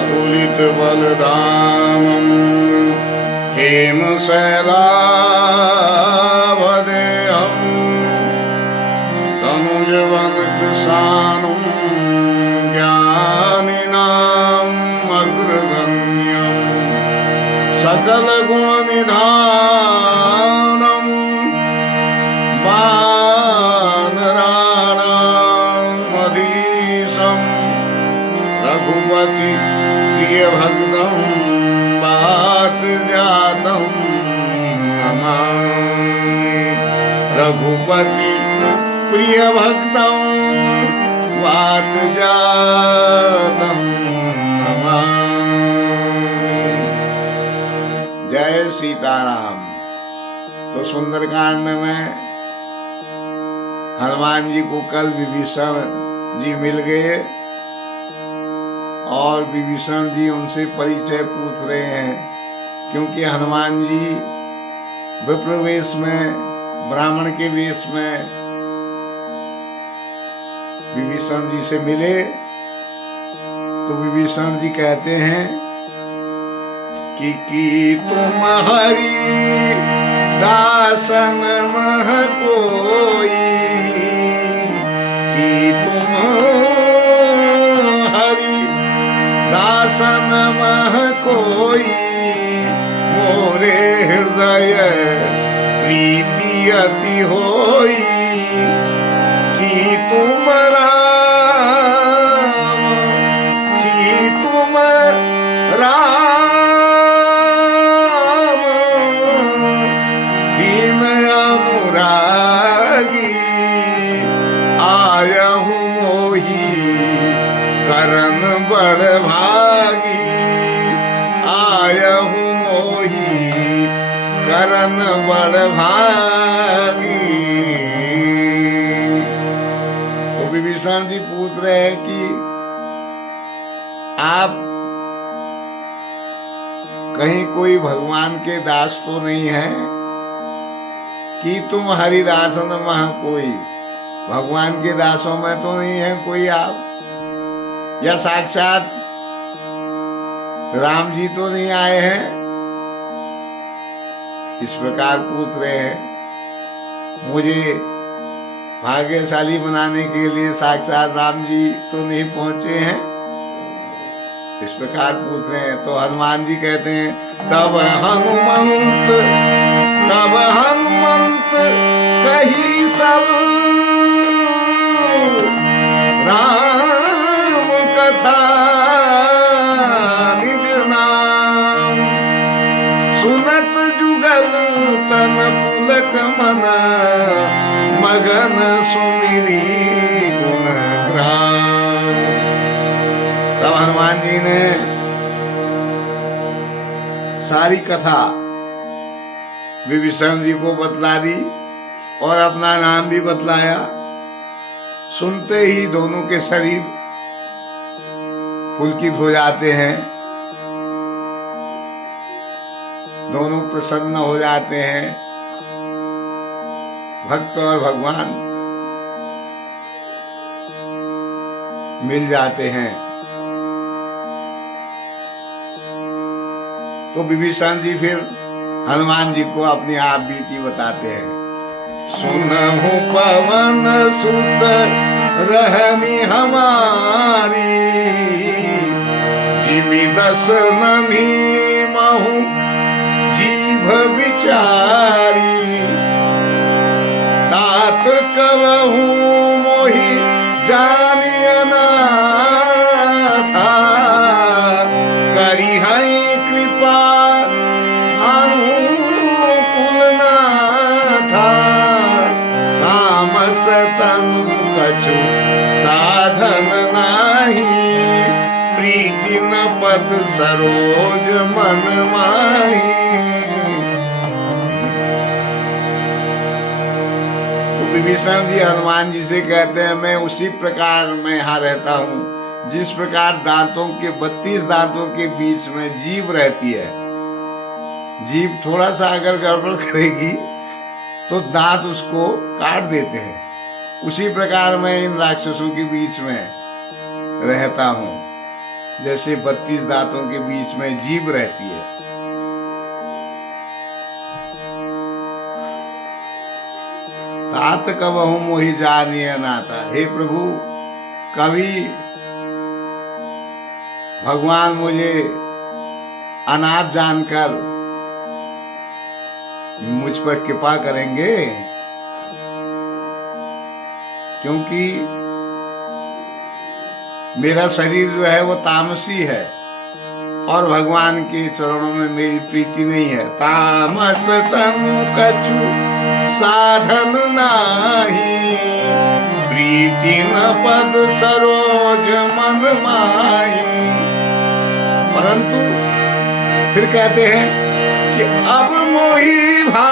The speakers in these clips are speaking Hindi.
अतुलित बलधामं हेमशैलावदेहं तनुजवन कृशानं ज्ञानिनाम् अग्रगण्यं सकल गुण निधानं वानराणाम् अधीशं रघुपति प्रिय भक्तं वात जातं नमामि। रघुपति प्रिय भक्तं वात जातं नमामि। जय सीताराम। तो सुंदरकांड में हनुमान जी को कल विभीषण जी मिल गए और विभीषण जी उनसे परिचय पूछ रहे हैं, क्योंकि हनुमान जी विप्र वेश में, ब्राह्मण के वेश में विभीषण जी से मिले। तो विभीषण जी कहते हैं कि तुम हरि दासन मह कोई, कि तुम हरि दासन मह कोई, मोरे हृदय प्रीति अति होई, कि तुम राम, कि तुम राम, दीन अनुरागी, आयहु मोही करन बड़ भागी, आयहु मोही करन बड़ भागी। तो विभीषण जी पूछ रहे हैं कि आप कहीं कोई भगवान के दास तो नहीं है, कि तुम हरिदासन मह कोई, भगवान के दासों में तो नहीं है कोई आप, या साक्षात राम जी तो नहीं आए हैं? इस प्रकार पूछ रहे हैं। मुझे भाग्यशाली बनाने के लिए साक्षात राम जी तो नहीं पहुंचे हैं? इस प्रकार पूछ रहे हैं। तो हनुमान जी कहते हैं, तब हनुमंत कही सब राम कथा, निज नाम सुनत जुगल तन पुलक मन, मगन सुमिरी गुण ग्राम। तब हनुमान जी ने सारी कथा विभीषण जी को बतला दी और अपना नाम भी बतलाया। सुनते ही दोनों के शरीर पुलकित हो जाते हैं, दोनों प्रसन्न हो जाते हैं। भक्त और भगवान मिल जाते हैं। तो विभीषण जी फिर हनुमान जी को अपनी आप बीती बताते हैं। सुनहु पवन सुत रहनी हमारी, जिमि दस नमी महु जीभ विचारी, तात कवहु मोहि जानिय नाथा, करी हई कृपा अनुकूल नाथा, तामस तनु कछु साधन नाही, प्रीति न पद सरोज मन माही। तो विभीषण जी हनुमान जी से कहते हैं, मैं उसी प्रकार मैं यहाँ रहता हूँ जिस प्रकार दांतों के 32 दांतों के बीच में जीभ रहती है। जीभ थोड़ा सा अगर गड़बड़ करेगी तो दांत उसको काट देते हैं। उसी प्रकार मैं इन राक्षसों के बीच में रहता हूँ। जैसे 32 दांतों के बीच में जीभ रहती है। तात कबहु मोहि जानिए नाता। हे प्रभु, कभी भगवान मुझे अनाथ जानकर मुझ पर कृपा करेंगे, क्योंकि मेरा शरीर जो है वो तामसी है और भगवान के चरणों में मेरी प्रीति नहीं है। तामस तनु कछु साधन नाही, प्रीति न पद सरोज मन माही। परंतु फिर कहते हैं कि अब मोहि भा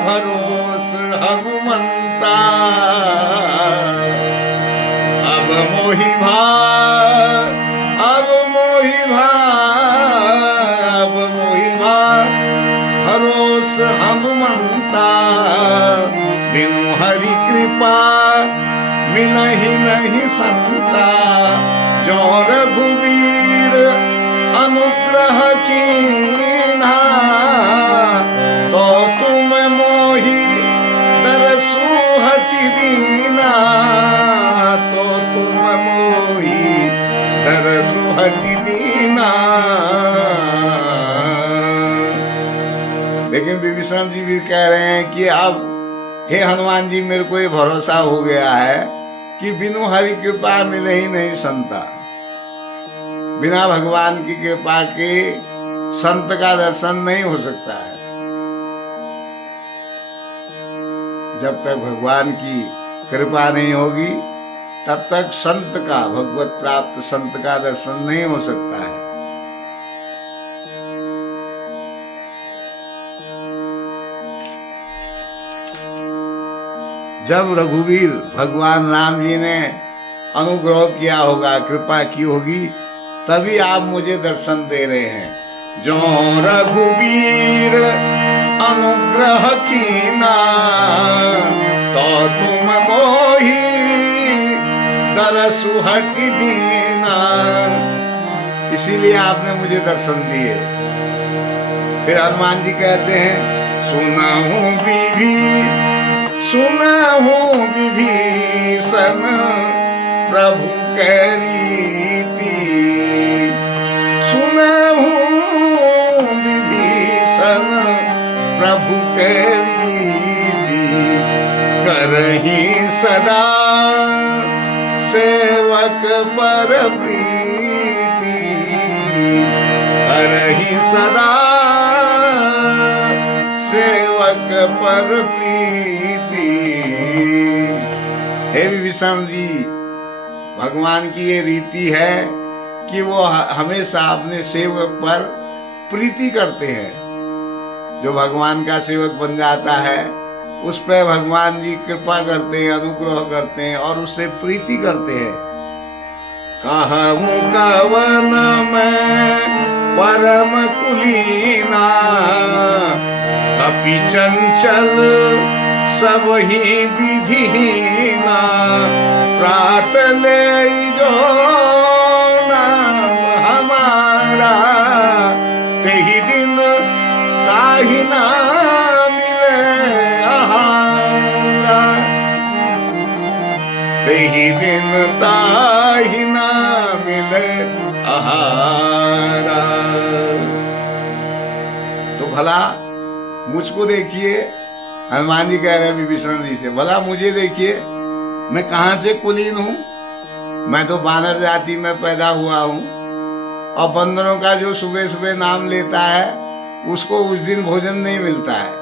भरोस हनुमंता, अब मोहि भा, अब मोहि भा, अब मोहि भा भरोस हनुमंता। बिनु हरि कृपा मिलहि नहीं संता, जो रघुवीर अनुग्रह कीन्हा। तो तुम मोहि दरसु हठि दीना, तो तुम मोहि दरसु हठि दीना। लेकिन विभीषण जी भी कह रहे हैं कि अब हे हनुमान जी, मेरे को ये भरोसा हो गया है कि बिनु हरि कृपा मिले ही नहीं संता। बिना भगवान की कृपा के संत का दर्शन नहीं हो सकता है। जब तक भगवान की कृपा नहीं होगी तब तक संत का, भगवत प्राप्त संत का दर्शन नहीं हो सकता है। जब रघुवीर भगवान राम जी ने अनुग्रह किया होगा, कृपा की होगी, तभी आप मुझे दर्शन दे रहे हैं। जो रघुवीर अनुग्रह कीना, तो तुम मोहि दरसु हठि दीना। इसीलिए आपने मुझे दर्शन दिए। फिर हनुमान जी कहते हैं, सुनाहूं विभीषण प्रभु के रीति, सुनाहूं विभीषण प्रभु के रीति। करहि सदा सेवक पर प्रीति, करहि सदा सेवक पर प्रीति। हे विभीषण जी, भगवान की ये रीति है कि वो हमेशा अपने सेवक पर प्रीति करते हैं। जो भगवान का सेवक बन जाता है उस पर भगवान जी कृपा करते हैं, अनुग्रह करते हैं और उससे प्रीति करते हैं। कहूँ कवन में परम कुलीना, कपि चंचल सब ही विधिहीना। प्रात ले जो नाम हमारा, तेहि दिन ताहि ना मिले आहारा, तेहि दिन ताहि ना मिले आहारा। तो भला मुझको देखिए, हनुमान जी कह रहे हैं विभीषण जी से, भला मुझे देखिए, मैं कहां से कुलीन हूं। मैं तो बानर जाति में पैदा हुआ हूं, और बंदरों का जो सुबह सुबह नाम लेता है उसको उस दिन भोजन नहीं मिलता है।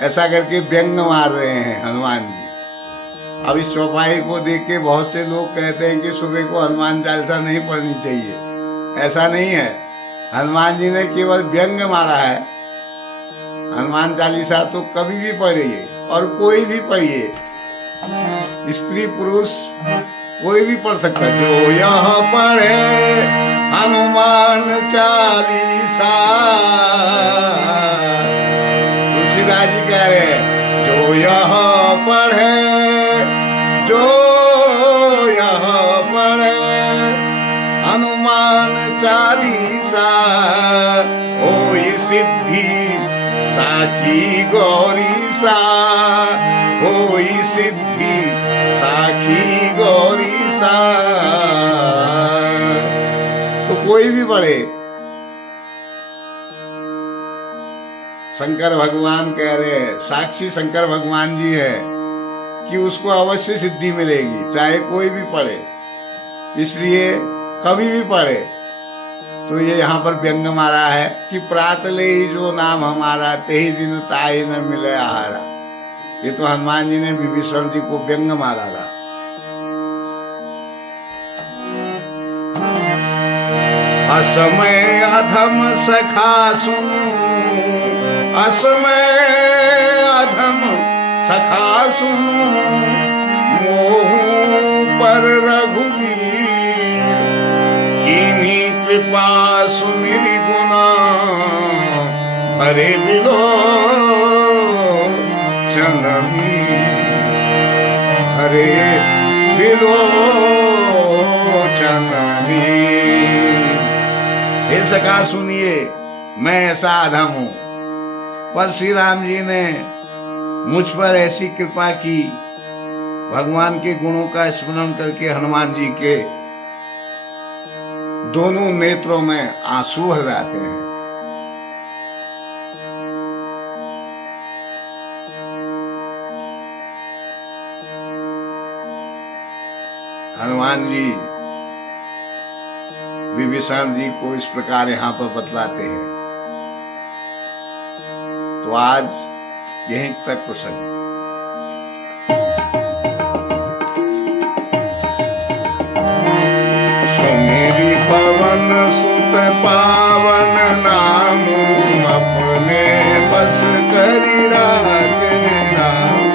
ऐसा करके व्यंग मार रहे हैं हनुमान जी। अब इस चौपाई को देख के बहुत से लोग कहते हैं कि सुबह को हनुमान चालीसा नहीं पढ़नी चाहिए। ऐसा नहीं है, हनुमान जी ने केवल व्यंग मारा है। हनुमान चालीसा तो कभी भी पढ़िए और कोई भी पढ़िए, स्त्री पुरुष कोई भी पढ़ सकता है। जो यहाँ पढ़े हनुमान चालीसा, तुलसीदास जी कह रहे हैं, जो यहाँ पढ़े, जो यहाँ पढ़े हनुमान हनुमान चालीसा, होई सिद्धि साखी गौरी सा, होई सिद्धि साखी गौरी सा। तो कोई भी पढ़े, शंकर भगवान कह रहे हैं, साक्षी शंकर भगवान जी है कि उसको अवश्य सिद्धि मिलेगी, चाहे कोई भी पढ़े। इसलिए कभी भी पढ़े तो ये यहाँ पर व्यंग मारा है कि प्रात ले जो नाम हमारा, तेही दिन ताई न मिले आहारा। ये तो हनुमान जी ने विभीषण जी को व्यंग मारा था। असमय अधम सखा सुनु, असमय अधम सखा सुनु, मोहू पर रघुवीर, कीन्ही कृपा सुमिरि गुना, हरे बिलो चनमी, हरे बिलो चनमी। हे सखा सुनिए, मैं ऐसा अधम हूं, पर श्री राम जी ने मुझ पर ऐसी कृपा की, भगवान के गुणों का स्मरण करके हनुमान जी के दोनों नेत्रों में आंसू भर जाते हैं। हनुमान जी विभीषण जी को इस प्रकार यहाँ पर बतलाते हैं। तो आज यहीं तक प्रसंग। सुमेरी पवन सुत पावन नाम, अपने बस करी राखे राम।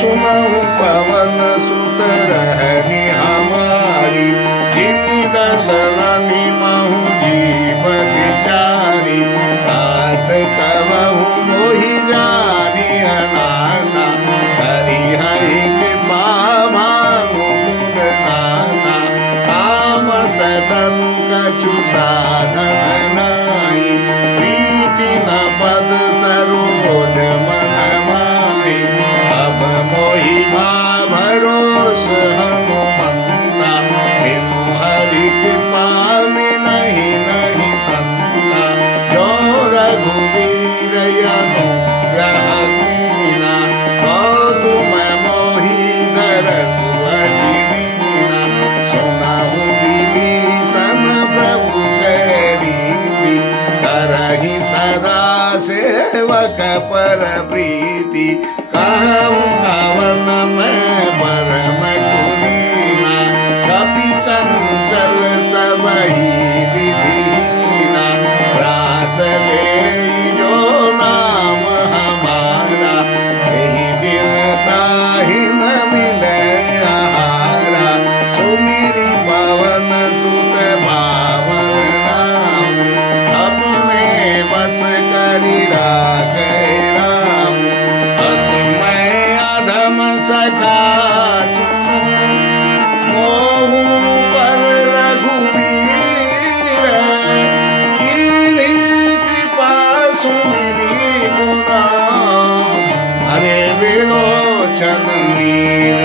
सुनहु पवन सुत रहनी हमारी, जिनि दसन निमहु जीव विचारी। हाथ कबहु मोहि जानी अनाथा, करी हरि कृपा भानु गुणनाथा। काम सदन कछु साधन नाहि, प्रीति न पद सरोज मन माहि। अब मोहि भरोस हनुमंता, बिनु हरि कृपा मिलहि नहीं संता। जो रघुवीर अनुग्रह कीना, कौतु मैं मोहि धरतु अति दीना। सुनहु विभीषण प्रभु कह रीति, करहि सदा सेवक पर प्रीति। कहूँ कवन मैं परम कुलीना, कपि चंचल सबहि विधीना। प्रात ले जो नाम हमारा, यही दिन ताहि न मिले आहारा। सुमिरि पवन सुत पावन नाम, अपने बस करी राखे राम। असमय अधम सखा सुनु, मोहु पर रघुवीर। कीन्ही कृपा सुमिरि गुना, हरे बिलोचन मीर।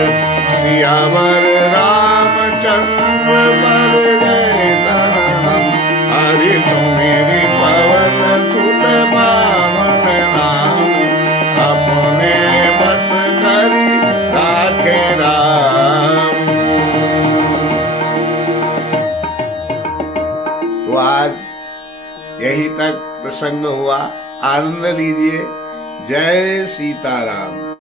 सियावर रामचंद्र वर गए तरनम, हरि सुमिरि पवन सुत पावन नाम। अपने बस करी राखे राम। तो आज यहीं तक प्रसंग हुआ। आनंद लीजिए। जय सीताराम।